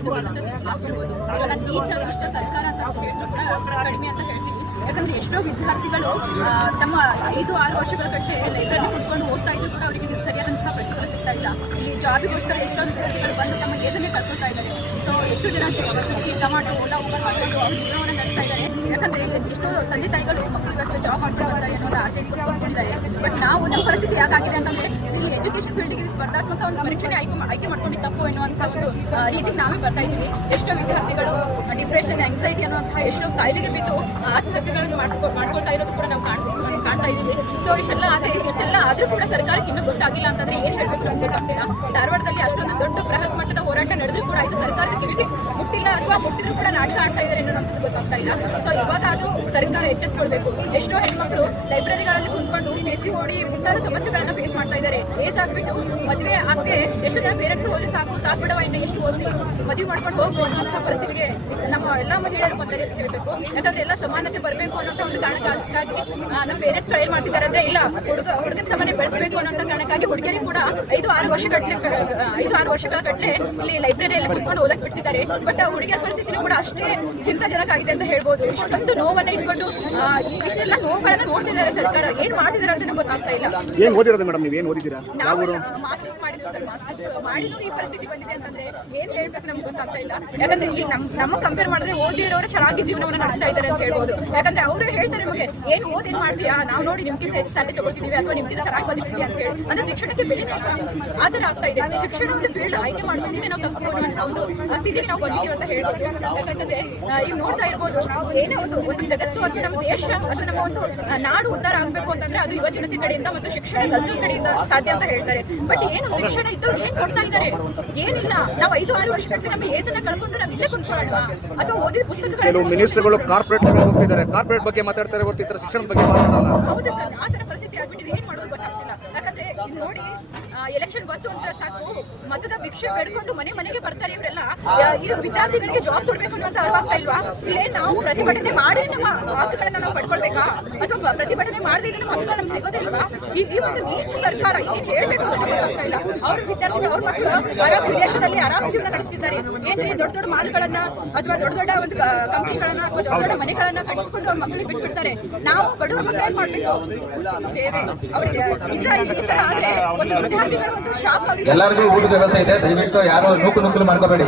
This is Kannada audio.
ಇದು ಸಿಗುತ್ತೆ ಆಗ್ತಿರ್ಬೋದು. ಇವಾಗ ನೀಚ ದುಷ್ಟ ಸರ್ಕಾರ ಅಂತ ಕಡಿಮೆ ಅಂತ ಹೇಳ್ತೀವಿ. ಯಾಕಂದ್ರೆ ಎಷ್ಟೋ ವಿದ್ಯಾರ್ಥಿಗಳು ತಮ್ಮ 5-6 ವರ್ಷಗಳ ಕಟ್ಟೆ ಲೈಬ್ರರಿ ಕುತ್ಕೊಂಡು ಓದ್ತಾ ಇದ್ರು ಕೂಡ ಅವರಿಗೆ ಸರಿಯಾದಂತಹ ಪ್ರತಿಫಲ ಸಿಗ್ತಾ ಇಲ್ಲ. ಇಲ್ಲಿ ಜಾಬಿಗೋಸ್ಕರ ಎಷ್ಟೋ ವಿದ್ಯಾರ್ಥಿಗಳು ಬಂದು ತಮ್ಮ ಏಜನ್ನೇ ಕಳ್ಕೊಳ್ತಾ ಇದ್ದಾರೆ. ಸೊ ಎಷ್ಟು ಜನ ಸ್ವಿಗ್ಗಿ, ಜೊಮ್ಯಾಟೊ, ಓಲಾ, ಊಬರ್ ಮಾಡಿಕೊಂಡು ಅವ್ರ ಜೀವನವನ್ನು ನಡೆಸ್ತಾ ಇದ್ದಾರೆ. ಯಾಕಂದ್ರೆ ಎಷ್ಟೋ ತಂದೆ ತಾಯಿಗಳು ಮಕ್ಕಳು ಇವತ್ತು ಜಾಬ್ ಮಾಡ್ಕೊಳ್ತಾರೆ ಅನ್ನೋ ಆಸೆಗೆ ಕೊಟ್ಟಿದ್ದಾರೆ. ಬಟ್ ನಾವು ನಮ್ಮ ಪರಿಸ್ಥಿತಿ ಯಾಕಾಗಿದೆ ಅಂತಂದ್ರೆ ಇಲ್ಲಿ ಎಜುಕೇಶನ್ ಫೀಲ್ಡ್ಗೆ ಸ್ಪರ್ಧಾತ್ಮಕ ಒಂದು ಪರೀಕ್ಷೆನೇ ಆಯ್ಕೆ ಮಾಡ್ಕೊಂಡು ತಪ್ಪು ಎನ್ನುವಂತಹ ಒಂದು ರೀತಿಗೆ ನಾವೇ ಬರ್ತಾ ಇದ್ದೀವಿ. ಎಷ್ಟೋ ವಿದ್ಯಾರ್ಥಿಗಳು ಡಿಪ್ರೆಷನ್, ಆಂಗ್ಸೈಟಿ ಅನ್ನುವಂತಹ ಎಷ್ಟೋ ಕಾಯಿಲೆಗೆ ಬಿದ್ದು ಆತ್ಮಹತ್ಯೆಗಳನ್ನು ಮಾಡ್ಕೊಳ್ತಾ ಇರೋದು ಕೂಡ ನಾವು ಕಾಣ್ತಾ ಇದ್ದೀವಿ. ಸೊ ಇಷ್ಟೆಲ್ಲ ಆದ್ರೂ ಕೂಡ ಸರ್ಕಾರಕ್ಕೆ ಇನ್ನೂ ಗೊತ್ತಾಗಿಲ್ಲ ಅಂತಂದ್ರೆ ಏನ್ ಹೇಳ್ಬೇಕು ಅನ್ಬೇಕಾಗ್ತಿಲ್ಲ. ಧಾರವಾಡದಲ್ಲಿ ಅಷ್ಟೊಂದು ದೊಡ್ಡ ಬೃಹತ್ ಮಟ್ಟದ ಹೋರಾಟ ನಡೆದ್ರು ಕೂಡ ಇದು ಸರ್ಕಾರದ ಕಿವಿಗೆ ಮುಟ್ಟಿಲ್ಲ, ಅಥವಾ ಮುಟ್ಟಿದ್ರು ಕೂಡ ನಾಟಕ ಆಡ್ತಾ ಇದ್ದಾರೆ ಅನ್ನೋ ನಮ್ಗೆ ಗೊತ್ತಾಗ್ತಾ ಇಲ್ಲ. ಸೊ ಇವಾಗಾದ್ರೂ ಸರ್ಕಾರ ಎಚ್ಚೆತ್ಕೊಳ್ಬೇಕು. ಎಷ್ಟೋ ಹೆಣ್ಮಕ್ಳು ಲೈಬ್ರರಿಗಳಲ್ಲಿ ಕುತ್ಕೊಂಡು PCOD ಮುಂತಾದ ಸಮಸ್ಯೆಗಳನ್ನ ಫೇಸ್ ಮಾಡ್ತಾ ಇದ್ದಾರೆ. ಏಜ್ ಆಗ್ಬಿಟ್ಟು ಮದುವೆ ಆಗದೆ ಎಷ್ಟೋ ಜನ ಪೇರೆಂಟ್ಸ್ ಹೋದ್ರೆ ಸಾಕು ಬಿಡವ ಇನ್ನು ಎಷ್ಟು ಓದಿ ಮದುವೆ ಮಾಡ್ಕೊಂಡು ಹೋಗು ಅನ್ನೋಂತಹ ಪರಿಸ್ಥಿತಿಗೆ ನಮ್ಮ ಎಲ್ಲ ಮಹಿಳೆಯರು ಬಂದರೆ ಅಂತ ಹೇಳ್ಬೇಕು. ಯಾಕಂದ್ರೆ ಎಲ್ಲ ಸಮಾನತೆ ಬರಬೇಕು ಅನ್ನೋ ಒಂದು ಕಾರಣಕ್ಕಾಗಿ ನಮ್ಮ ಪೇರೆಂಟ್ಸ್ ಏನ್ ಮಾಡ್ತಿದ್ದಾರೆ ಅಂದ್ರೆ ಇಲ್ಲ ಹುಡುಗನ ಸಮಾನ ಬೆಳೆಸಬೇಕು ಅನ್ನೋ ಕಾರಣಕ್ಕಾಗಿ ಹುಡುಗಿಯರಿಗೆ ಕೂಡ 5-6 ವರ್ಷಗಳ ಗಟ್ಟಲೆ ಇಲ್ಲಿ ಲೈಬ್ರರಿಯಲ್ಲಿ ಕುತ್ಕೊಂಡು ಓದಕ್ ಬಿಟ್ಟಿದ್ದಾರೆ. ಬಟ್ ಹುಡುಗಿಯರ ಪರಿಸ್ಥಿತಿನೂ ಕೂಡ ಅಷ್ಟೇ ಚಿಂತಾಜನಕ ಆಗಿದೆ ಅಂತ ಹೇಳ್ಬೋದು. ಇಷ್ಟೊಂದು ನೋವನ್ನ ಇಟ್ಕೊಂಡು ಇಷ್ಟೆಲ್ಲ ನೋವುಗಳನ್ನ ನೋಡ್ತಿದ್ದಾರೆ ಸರ್ಕಾರ. ಏನ್ ಮಾಡ್ತಿದ್ದಾರೆ ಅಂತ ಗೊತ್ತಾಗ್ತಾ ಇಲ್ಲ. ಏನ್ ಓದಿರೋದು ಮೇಡಮ್? ನೀವು ಏನ್ ಓದಿದ್ದೀರಾ? ನಾವು ಮಾಸ್ಟರ್ಸ್ ಮಾಡಿದ್ವಿ ಸರ್. ಮಾಸ್ಟರ್ಸ್ ಮಾಡಿದ್ರು ಈ ಪರಿಸ್ಥಿತಿ ಬಂದಿದೆ ಅಂತಂದ್ರೆ ಏನ್ ಹೇಳ್ಬೇಕು ನಮ್ಗೆ ಗೊತ್ತಾಗ್ತಾ ಇಲ್ಲ. ಯಾಕಂದ್ರೆ ಇಲ್ಲಿ ನಮ್ಮ ಕಂಪೇರ್ ಮಾಡಿದ್ರೆ ಓದಿರೋರು ಚೆನ್ನಾಗಿ ಜೀವನವನ್ನು ನಡೆಸ್ತಾ ಇದ್ದಾರೆ ಅಂತ ಹೇಳ್ಬೋದು. ಯಾಕಂದ್ರೆ ಅವರು ಹೇಳ್ತಾರೆ ನಮಗೆ ಏನ್ ಓದೇನ್ ಮಾಡ್ತೀಯಾ, ನಾವು ನೋಡಿ ನಿಮ್ಗಿಂತ ಹೆಚ್ಚು ಸ್ಯಾಲರಿ ತಗೊಳ್ತಿದೀವಿ ಅಥವಾ ನಿಮ್ಗಿಂತ ಚೆನ್ನಾಗಿ ಬಂದಿದ್ದೀವಿ ಅಂತ ಹೇಳಿ. ಅಂದ್ರೆ ಶಿಕ್ಷಣಕ್ಕೆ ಬೆಲೆ ಆ ತರ ಆಗ್ತಾ ಇದೆ. ಶಿಕ್ಷಣ ಒಂದು ಫೀಲ್ಡ್ ಆಯ್ಕೆ ಮಾಡ್ಕೊಂಡಿದ್ದೆ ನಾವು ತಪ್ಪು ಅನ್ನುವಂತ ಒಂದು ಸ್ಥಿತಿಗೆ ನಾವು ಬಂದಿದ್ದೀವಿ ಅಂತ ಹೇಳ್ಬೋದು. ಯಾಕಂತಂದ್ರೆ ಈಗ ನೋಡ್ತಾ ಇರ್ಬೋದು, ಏನೇ ಒಂದು ಜಗತ್ತು ಅಥವಾ ನಮ್ಮ ದೇಶ ಅಥವಾ ನಮ್ಮ ಒಂದು ನಾಡು ಉದ್ಧಾರ ಆಗ್ಬೇಕು ಅಂತಂದ್ರೆ ಅದು ಯುವ ಜನತೆ ಕಡೆಯಿಂದ ಮತ್ತು ಶಿಕ್ಷಣ ಕಲ್ತು ಕಡೆಯಿಂದ ಸಾಧ್ಯ ಅಂತ ಹೇಳ್ತಾರೆ. ಬಟ್ ಏನು ಶಿಕ್ಷಣ ಇದ್ದವ್ರು ಏನ್ ಕೊಡ್ತಾ ಇದ್ದಾರೆ? ಏನಿಲ್ಲ. ನಾವು 5-6 ವರ್ಷಕ್ಕೆ ನಮ್ಮ ಏಜನ್ನ ಕಳ್ಕೊಂಡು ನಾವು ಇಲ್ಲೇ ಕುಂತ್ಕೊಳ್ಳೋಣ ಅಥವಾ ಓದಿದ ಪುಸ್ತಕಗಳು. ಮಿನಿಸ್ಟರ್ಗಳು ಕಾರ್ಪೊರೇಟ್ ಹೋಗ್ತಿದ್ದಾರೆ, ಕಾರ್ಪೊರೇಟ್ ಬಗ್ಗೆ ಮಾತಾಡ್ತಾರೆ ಹೊರತು ಶಿಕ್ಷಣ ಬಗ್ಗೆ ಮಾತಾಡಲ್ಲ. ಹೌದು ಸರ್, ಆ ತರ ಪರಿಸ್ಥಿತಿ ಆಗ್ಬಿಟ್ಟಿದೆ. ಏನ್ ಮಾಡೋದು ಗೊತ್ತಾಗ್ತಿಲ್ಲ. ಯಾಕಂದ್ರೆ ನೋಡಿ, ಎಲೆಕ್ಷನ್ ಬಂತು ಅಂತ ಸಾಕು ಮತದ ಭಿಕ್ಷೆ ಬೇಡ್ಕೊಂಡು ಮನೆಗೆ ಬರ್ತಾರೆ ಇವರೆಲ್ಲ. ವಿದ್ಯಾರ್ಥಿಗಳಿಗೆ ಜಾಬ್ ಕೊಡ್ಬೇಕು ಅನ್ನೋಂತ ಅರ್ಥ ಇಲ್ವಾ? ಇಲ್ಲೇ ನಾವು ಪ್ರತಿಭಟನೆ ಮಾಡಿ ನಮ್ಮ ಹಕ್ಕುಗಳನ್ನ ನಾವು ಪಡ್ಕೊಳ್ಬೇಕಾ? ಅಥವಾ ಪ್ರತಿಭಟನೆ ಮಾಡದೇ ನಮ್ಮ ಹಕ್ಕುಗಳು ನಮ್ಗೆ ಸಿಗೋದಿಲ್ವಾ? ಈ ಒಂದು ನೀಚ ಸರ್ಕಾರ ಏನ್ ಹೇಳ್ಬೇಕು ಅಂತ ಗೊತ್ತಾಗ್ತಾ ಇಲ್ಲ. ಅವ್ರ ವಿದ್ಯಾರ್ಥಿಗಳು, ಅವ್ರ ಮಕ್ಕಳು ಆರಾಮ್ ವಿದೇಶದಲ್ಲಿ ಆರಾಮ್ ಜೀವನ ನಡೆಸ್ತಿದ್ದಾರೆ. ಏನ್ರಿ ದೊಡ್ಡ ಮಾಲ್ಗಳನ್ನ ಅಥವಾ ದೊಡ್ಡ ಒಂದು ಕಂಪನಿಗಳನ್ನ ಅಥವಾ ದೊಡ್ಡ ಮನೆಗಳನ್ನ ಕಟ್ಟಿಸ್ಕೊಂಡು ಅವ್ರ ಮಕ್ಕಳಿಗೆ ಬಿಟ್ಬಿಡ್ತಾರೆ. ನಾವು ಬಡವ್ರ ಮಕ್ಕಳು ಏನ್ ಮಾಡ್ಬೇಕು? ಅವ್ರಿಗೆ ಈ ತರ ಆದ್ರೆ ಒಂದು ವಿದ್ಯಾರ್ಥಿಗಳು ಒಂದು ಶಾಪ್. ಎಲ್ಲರಿಗೂ ಊಟದ ವ್ಯವಸ್ಥೆ ಇದೆ, ದಯವಿಟ್ಟು ಯಾರು ನೂಕು ಮಾಡ್ಕೋಬೇಡಿ.